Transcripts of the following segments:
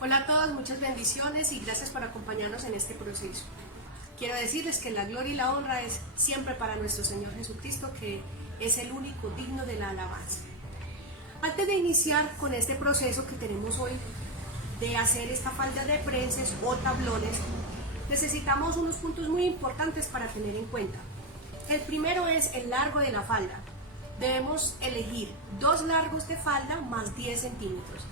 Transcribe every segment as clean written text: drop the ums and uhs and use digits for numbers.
Hola a todos, muchas bendiciones y gracias por acompañarnos en este proceso. Quiero decirles que la gloria y la honra es siempre para nuestro Señor Jesucristo, que es el único digno de la alabanza. Antes de iniciar con este proceso que tenemos hoy de hacer esta falda de prenses o tablones, necesitamos unos puntos muy importantes para tener en cuenta. El primero es el largo de la falda. Debemos elegir 2 largos de falda más 10 centímetros.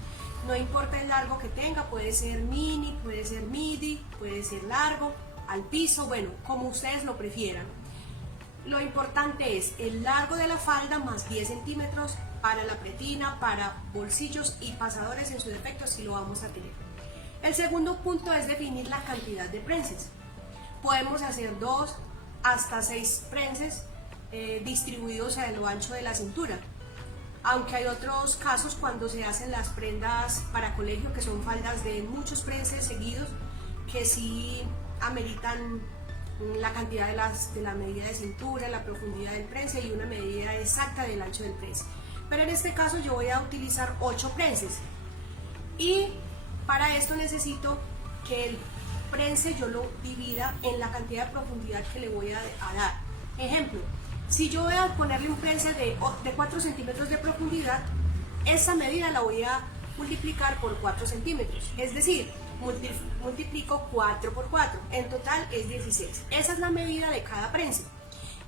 No importa el largo que tenga, puede ser mini, puede ser midi, puede ser largo, al piso, bueno, como ustedes lo prefieran. Lo importante es el largo de la falda más 10 centímetros para la pretina, para bolsillos y pasadores en su defecto si lo vamos a tener. El segundo punto es definir la cantidad de prenses. Podemos hacer 2 hasta 6 prenses distribuidos a lo ancho de la cintura. Aunque hay otros casos cuando se hacen las prendas para colegio, que son faldas de muchos prenses seguidos, que sí ameritan la cantidad de la medida de cintura, la profundidad del prense y una medida exacta del ancho del prense. Pero en este caso yo voy a utilizar 8 prenses. Y para esto necesito que el prense yo lo divida en la cantidad de profundidad que le voy a dar. Ejemplo, si yo voy a ponerle un prense de 4 centímetros de profundidad, esa medida la voy a multiplicar por 4 centímetros. Es decir, multiplico 4 por 4, en total es 16. Esa es la medida de cada prense.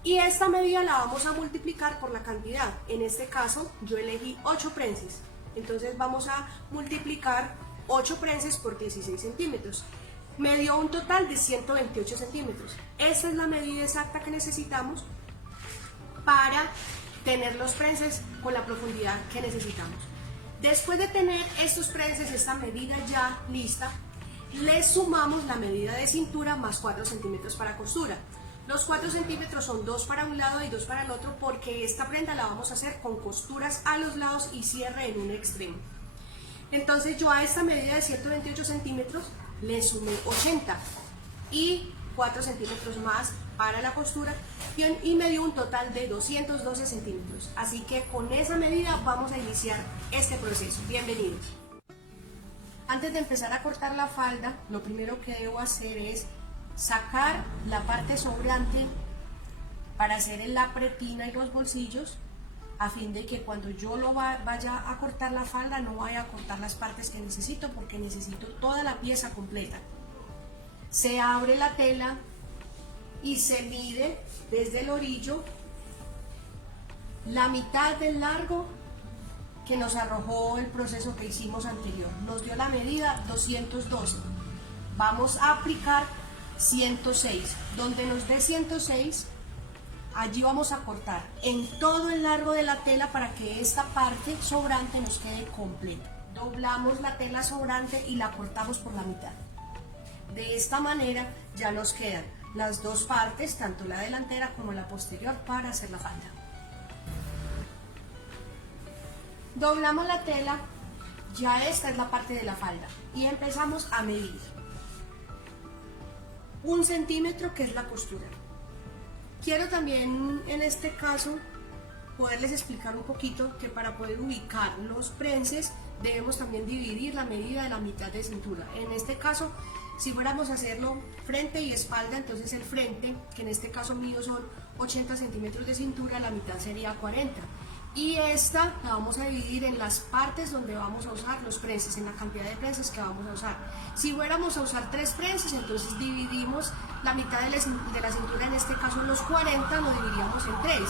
Y esta medida la vamos a multiplicar por la cantidad. En este caso, yo elegí 8 prenses. Entonces vamos a multiplicar 8 prenses por 16 centímetros. Me dio un total de 128 centímetros. Esa es la medida exacta que necesitamos para tener los prenses con la profundidad que necesitamos. Después de tener estos prenses, esta medida ya lista, le sumamos la medida de cintura más 4 centímetros para costura. Los 4 centímetros son 2 para un lado y 2 para el otro, porque esta prenda la vamos a hacer con costuras a los lados y cierre en un extremo. Entonces yo a esta medida de 128 centímetros le sumé 80 y 4 centímetros más para la costura y me dio un total de 212 centímetros. Así que con esa medida vamos a iniciar este proceso. Bienvenidos. Antes de empezar a cortar la falda, lo primero que debo hacer es sacar la parte sobrante para hacer la pretina y los bolsillos, a fin de que cuando yo lo vaya a cortar la falda no vaya a cortar las partes que necesito, porque necesito toda la pieza completa. Se abre la tela y se mide desde el orillo la mitad del largo que nos arrojó el proceso que hicimos anterior. Nos dio la medida 212. Vamos a aplicar 106. Donde nos dé 106, allí vamos a cortar en todo el largo de la tela para que esta parte sobrante nos quede completa. Doblamos la tela sobrante y la cortamos por la mitad. De esta manera ya nos quedan las dos partes, tanto la delantera como la posterior, para hacer la falda. Doblamos la tela, ya esta es la parte de la falda, y empezamos a medir 1 centímetro, que es la costura. Quiero también en este caso poderles explicar un poquito que para poder ubicar los prenses debemos también dividir la medida de la mitad de cintura. En este caso, si fuéramos a hacerlo frente y espalda, entonces el frente, que en este caso mío son 80 centímetros de cintura, la mitad sería 40. Y esta la vamos a dividir en las partes donde vamos a usar los prenses, en la cantidad de prenses que vamos a usar. Si fuéramos a usar 3 prenses, entonces dividimos la mitad de la cintura, en este caso los 40, lo dividiríamos en 3.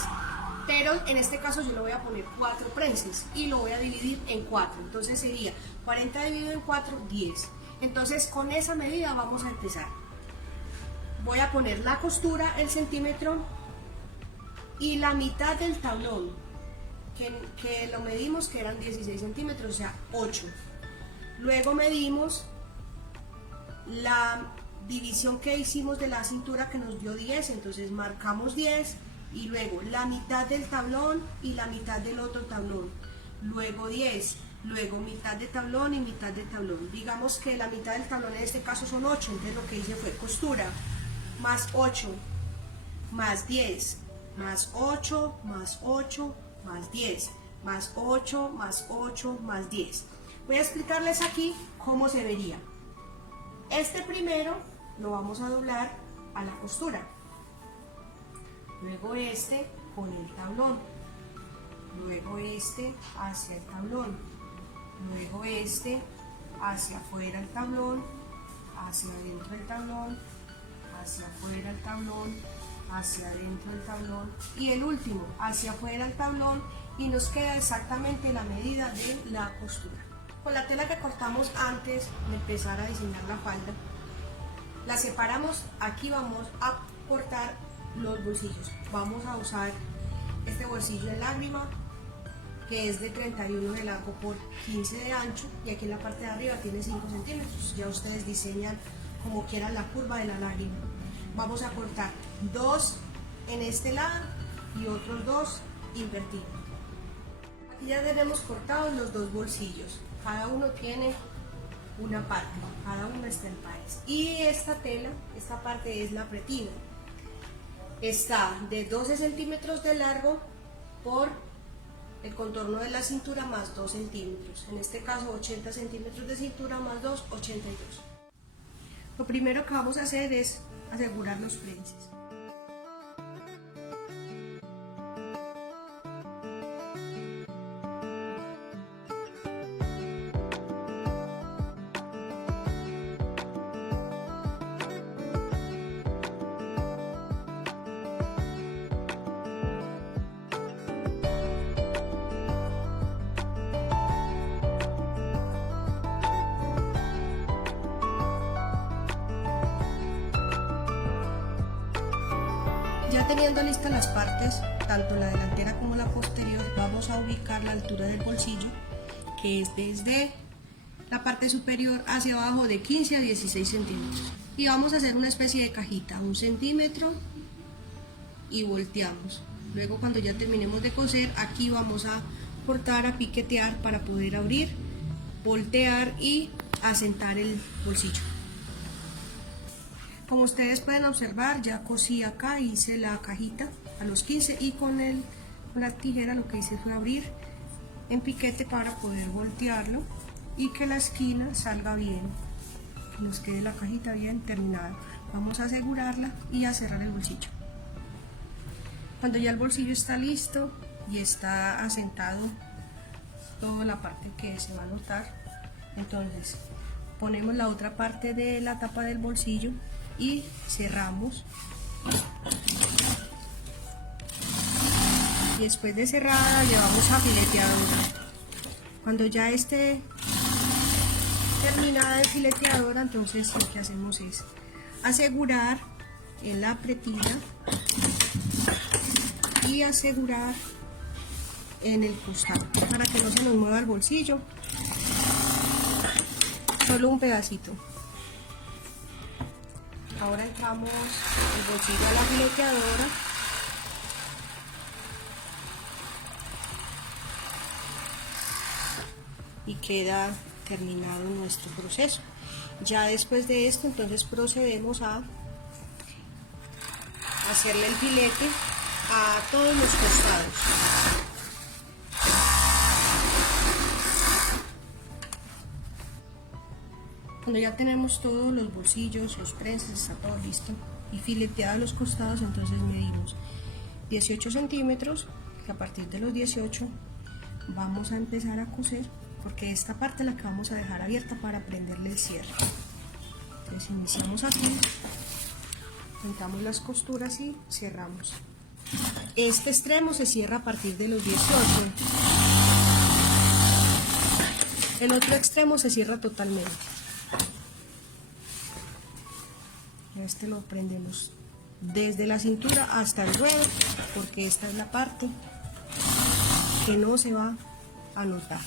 Pero en este caso yo le voy a poner 4 prenses y lo voy a dividir en 4. Entonces sería 40 dividido en 4, 10. Entonces con esa medida vamos a empezar. Voy a poner la costura, el centímetro y la mitad del tablón, que lo medimos, que eran 16 centímetros, o sea 8. Luego medimos la división que hicimos de la cintura, que nos dio 10, entonces marcamos 10, y luego la mitad del tablón y la mitad del otro tablón, luego 10, luego mitad de tablón y mitad de tablón. Digamos que la mitad del tablón en este caso son 8, entonces lo que hice fue costura más 8 más 10 más 8 más 8 más 10 más 8 más 8 más 10. Voy a explicarles aquí cómo se vería. Este primero lo vamos a doblar a la costura, luego este con el tablón, luego este hacia el tablón, luego este hacia afuera el tablón, hacia adentro el tablón, hacia afuera el tablón, hacia adentro el tablón y el último hacia afuera el tablón, y nos queda exactamente la medida de la costura. Con la tela que cortamos antes de empezar a diseñar la falda, la separamos. Aquí vamos a cortar los bolsillos. Vamos a usar este bolsillo en lágrima, que es de 31 de largo por 15 de ancho, y aquí en la parte de arriba tiene 5 centímetros. Ya ustedes diseñan como quieran la curva de la lágrima. Vamos a cortar 2 en este lado y otros 2 invertidos. Aquí ya tenemos cortados los 2 bolsillos. Cada uno tiene una parte, cada uno está en pares. Y esta tela, esta parte es la pretina. Está de 12 centímetros de largo por el contorno de la cintura más 2 centímetros. En este caso 80 centímetros de cintura más 2, 82. Lo primero que vamos a hacer es asegurar los prenses. Ya teniendo listas las partes, tanto la delantera como la posterior, vamos a ubicar la altura del bolsillo, que es desde la parte superior hacia abajo de 15 a 16 centímetros. Y vamos a hacer una especie de cajita, 1 centímetro, y volteamos. Luego, cuando ya terminemos de coser, aquí vamos a cortar, a piquetear para poder abrir, voltear y asentar el bolsillo. Como ustedes pueden observar, ya cosí acá, hice la cajita a los 15 y con la tijera lo que hice fue abrir en piquete para poder voltearlo y que la esquina salga bien, que nos quede la cajita bien terminada. Vamos a asegurarla y a cerrar el bolsillo. Cuando ya el bolsillo está listo y está asentado toda la parte que se va a notar, entonces ponemos la otra parte de la tapa del bolsillo y cerramos. Y después de cerrada llevamos a fileteadora. Cuando ya esté terminada de fileteadora, entonces lo que hacemos es asegurar en la pretina y asegurar en el costado para que no se nos mueva el bolsillo, solo un pedacito. Ahora entramos el bolsillo a la fileteadora y queda terminado nuestro proceso. Ya después de esto, entonces procedemos a hacerle el filete a todos los costados. Cuando ya tenemos todos los bolsillos, los prenses, está todo listo y fileteados los costados, entonces medimos 18 centímetros, que a partir de los 18 vamos a empezar a coser, porque esta parte es la que vamos a dejar abierta para prenderle el cierre. Entonces iniciamos aquí, juntamos las costuras y cerramos. Este extremo se cierra a partir de los 18. El otro extremo se cierra totalmente. Este lo prendemos desde la cintura hasta el ruedo, porque esta es la parte que no se va a notar.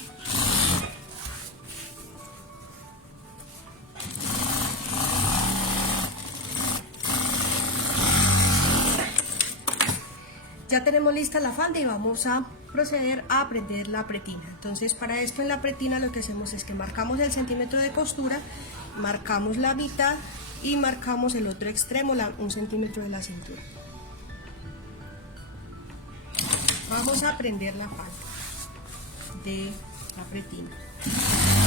Ya tenemos lista la falda y vamos a proceder a prender la pretina. Entonces, para esto en la pretina lo que hacemos es que marcamos el centímetro de costura, marcamos la mitad y marcamos el otro extremo, 1 centímetro de la cintura. Vamos a prender la falda de la pretina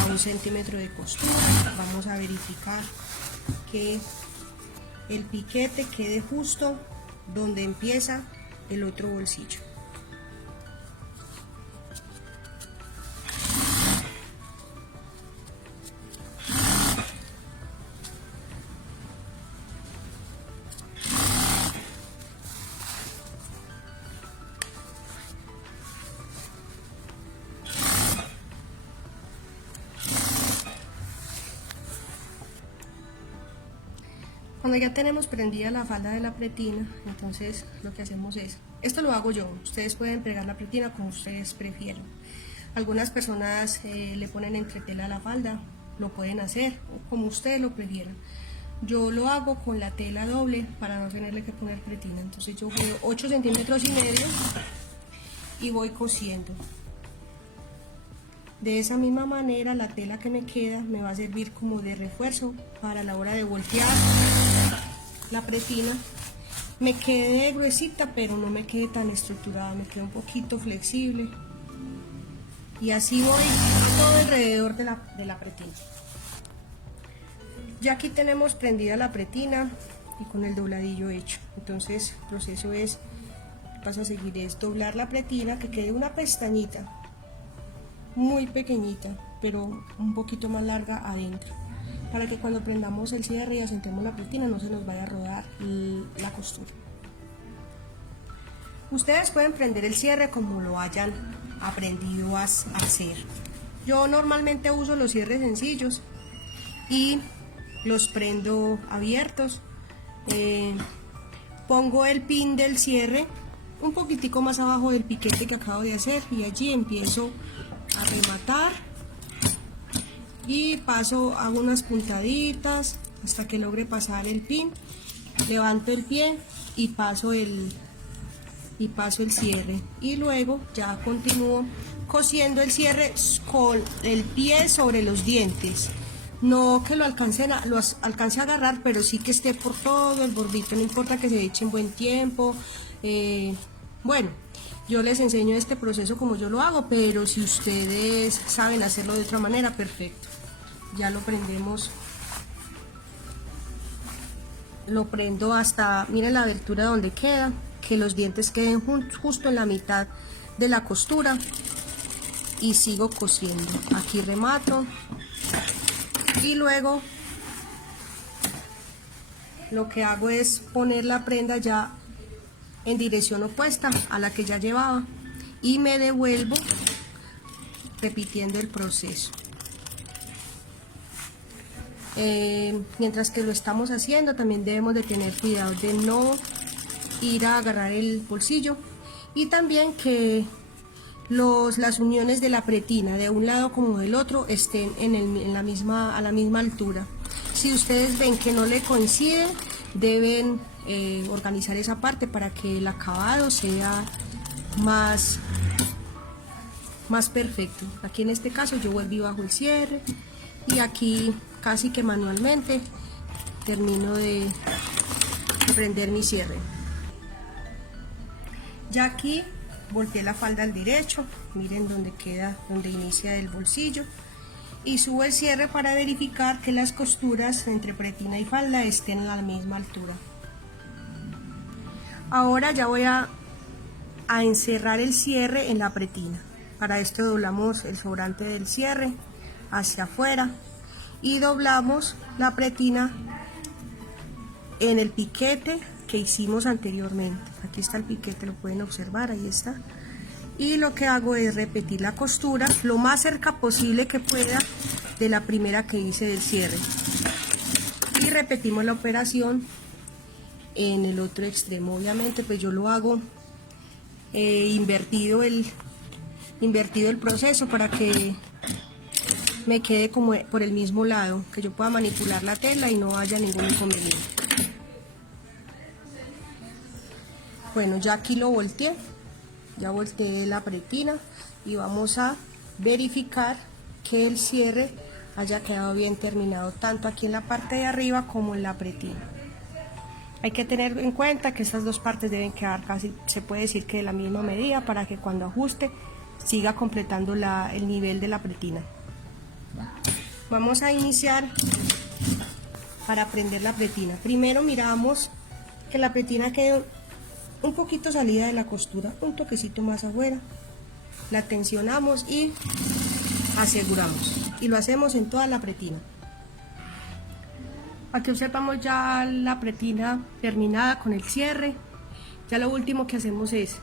a 1 centímetro de costura. Vamos a verificar que el piquete quede justo donde empieza el otro bolsillo. Cuando ya tenemos prendida la falda de la pretina, entonces lo que hacemos es, esto lo hago yo, ustedes pueden pegar la pretina como ustedes prefieran. Algunas personas le ponen entretela a la falda, lo pueden hacer como ustedes lo prefieran. Yo lo hago con la tela doble para no tenerle que poner pretina, entonces yo voy 8 centímetros y medio y voy cosiendo. De esa misma manera la tela que me queda me va a servir como de refuerzo para la hora de voltear la pretina, me quede gruesita pero no me quede tan estructurada, me quede un poquito flexible y así voy todo alrededor de la pretina. Ya aquí tenemos prendida la pretina y con el dobladillo hecho, entonces el proceso es, paso a seguir es doblar la pretina que quede una pestañita muy pequeñita pero un poquito más larga adentro, para que cuando prendamos el cierre y asentemos la pretina no se nos vaya a rodar la costura. Ustedes pueden prender el cierre como lo hayan aprendido a hacer. Yo normalmente uso los cierres sencillos y los prendo abiertos. Pongo el pin del cierre un poquitico más abajo del piquete que acabo de hacer y allí empiezo a rematar y paso, hago unas puntaditas hasta que logre pasar el pin, levanto el pie y paso el cierre y luego ya continúo cosiendo el cierre con el pie sobre los dientes, no que lo alcance a agarrar, pero sí que esté por todo el bordito, no importa que se eche en buen tiempo. Bueno, yo les enseño este proceso como yo lo hago, pero si ustedes saben hacerlo de otra manera, perfecto. Ya lo prendemos, lo prendo hasta, miren la abertura donde queda, que los dientes queden justo en la mitad de la costura y sigo cosiendo. Aquí remato y luego lo que hago es poner la prenda ya en dirección opuesta a la que ya llevaba y me devuelvo repitiendo el proceso. Mientras que lo estamos haciendo también debemos de tener cuidado de no ir a agarrar el bolsillo y también que las uniones de la pretina de un lado como del otro estén a la misma altura. Si ustedes ven que no le coincide, deben organizar esa parte para que el acabado sea más perfecto. Aquí en este caso yo vuelvo y bajo el cierre y aquí casi que manualmente termino de prender mi cierre. Ya aquí volteé la falda al derecho, miren donde queda, donde inicia el bolsillo, y subo el cierre para verificar que las costuras entre pretina y falda estén a la misma altura. Ahora ya voy a encerrar el cierre en la pretina. Para esto doblamos el sobrante del cierre hacia afuera y doblamos la pretina en el piquete que hicimos anteriormente. Aquí está el piquete, lo pueden observar, ahí está. Y lo que hago es repetir la costura lo más cerca posible que pueda de la primera que hice del cierre. Y repetimos la operación en el otro extremo. Obviamente pues yo lo hago invertido el proceso para que me quede como por el mismo lado, que yo pueda manipular la tela y no haya ningún inconveniente. Bueno, ya aquí lo volteé, ya volteé la pretina y vamos a verificar que el cierre haya quedado bien terminado, tanto aquí en la parte de arriba como en la pretina. Hay que tener en cuenta que estas dos partes deben quedar casi, se puede decir que de la misma medida, para que cuando ajuste siga completando el nivel de la pretina. Vamos a iniciar para prender la pretina. Primero miramos que la pretina quede un poquito salida de la costura, un toquecito más afuera. La tensionamos y aseguramos. Y lo hacemos en toda la pretina. Aquí observamos ya la pretina terminada con el cierre. Ya lo último que hacemos es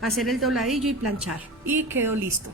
hacer el dobladillo y planchar. Y quedó listo.